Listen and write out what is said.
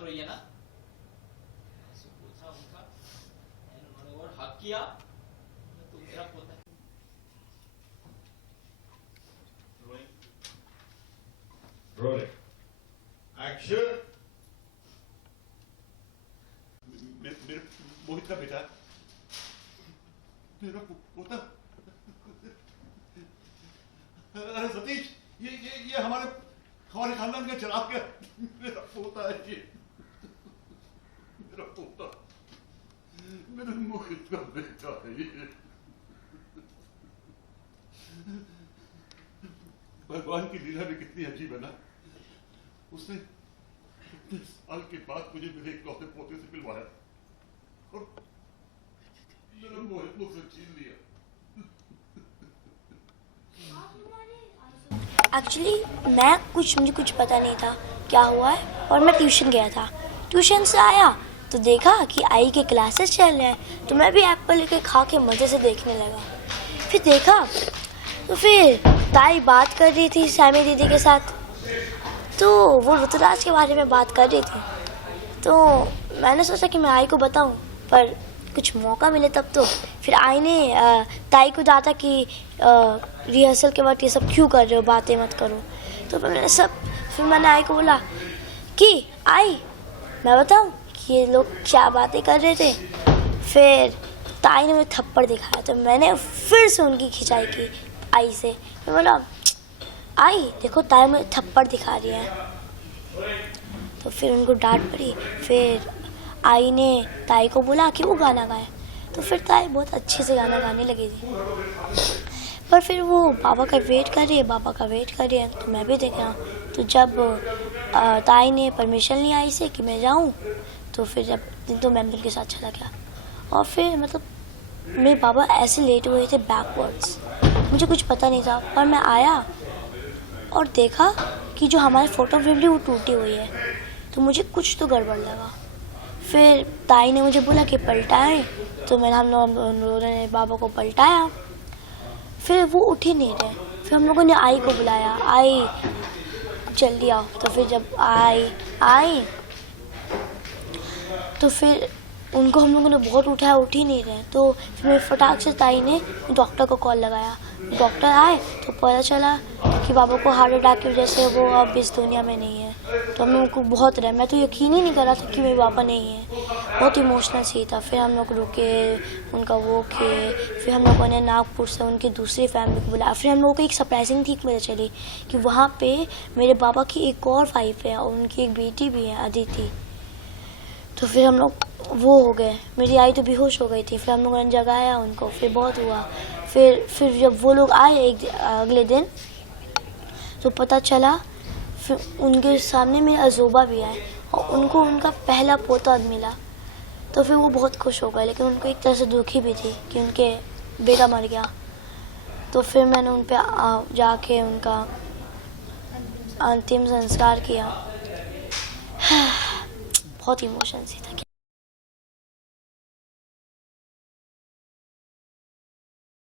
रोइए ना, पूछा उनका, उन्होंने और हक किया, तू मेरा पोता है। Rolling. Action. मेरे मोहित का बेटा, मेरा पोता। अरे सतीश, ये हमारे खानदान का चिराग है, मेरा पोता है ये, मेरा पोता, मेरे मोहित का बेटा है ये। भगवान की लीला भी कितनी अजीब है ना, उसने इतने साल के बाद मुझे मेरे इकलौते पोते से मिलवाया और मेरा मोहित मुझसे छीन लिया। एक्चुअली मुझे कुछ पता नहीं था क्या हुआ है, और मैं ट्यूशन गया था। ट्यूशन से आया तो देखा कि आई के क्लासेस चल रहे हैं, तो मैं भी एप्पल लेके खा के मज़े से देखने लगा। फिर देखा तो फिर ताई बात कर रही थी सैमी दीदी के साथ, तो वो ऋतुराज के बारे में बात कर रही थी। तो मैंने सोचा कि मैं आई को बताऊं, पर कुछ मौका मिले तब। तो फिर आई ने ताई को डांटा कि रिहर्सल के वक्त ये सब क्यों कर रहे हो, बातें मत करो। तो फिर मैंने आई को बोला कि आई मैं बताऊं कि ये लोग क्या बातें कर रहे थे। फिर ताई ने मुझे थप्पड़ दिखाया, तो मैंने फिर से उनकी खिंचाई की आई से। मैं बोला आई देखो ताई मुझे थप्पड़ दिखा रही है, तो फिर उनको डांट पड़ी। फिर आई ने ताई को बोला कि वो गाना गाए, तो फिर ताई बहुत अच्छे से गाना गाने लगी थी। पर फिर वो बाबा का वेट कर रही है, तो मैं भी देख रहा हूँ। तो जब ताई ने परमिशन ली आई से कि मैं जाऊँ, तो फिर जब तो मैं उनके साथ चला गया। और फिर मतलब मेरे बाबा ऐसे लेट हुए थे बैकवर्ड्स, मुझे कुछ पता नहीं था। पर मैं आया और देखा कि जो हमारी फ़ोटो फ्रेम थी वो टूटी हुई है, तो मुझे कुछ तो गड़बड़ लगा। फिर ताई ने मुझे बोला कि पलटाएं, तो हम लोगों ने बाबा को पलटाया। फिर वो उठ ही नहीं रहे। फिर हम लोगों ने आई को बुलाया, आई जल्दी आओ। तो फिर जब आई तो फिर उनको हम लोगों ने बहुत उठाया, उठ ही नहीं रहे। तो फिर मेरे फटाक से ताई ने डॉक्टर को कॉल लगाया। डॉक्टर आए तो पता चला कि बाबा को हार्ट अटैक की वजह से वो अब इस दुनिया में नहीं है। तो हम लोग को बहुत रहे, मैं तो यकीन ही नहीं कर रहा था कि मेरे पापा नहीं है। बहुत इमोशनल सी था। फिर हम लोग रुके, उनका वो किए। फिर हम लोगों ने नागपुर से उनकी दूसरी फैमिली को बुलाया। फिर हम लोगों को एक सरप्राइजिंग थी पता चली कि वहाँ पे मेरे पापा की एक और वाइफ है और उनकी एक बेटी भी है, अदिति। तो फिर हम लोग वो हो गए, मेरी आई तो बेहोश हो गई थी। फिर हम लोगों ने जगाया उनको, फिर बहुत हुआ। फिर जब वो लोग आए अगले दिन, तो पता चला फिर उनके सामने मेरे अजूबा भी आए और उनको उनका पहला पोता मिला। तो फिर वो बहुत खुश हो गए, लेकिन उनको एक तरह से दुखी भी थी कि उनके बेटा मर गया। तो फिर मैंने उन पे जाके उनका अंतिम संस्कार किया। बहुत इमोशन सी था।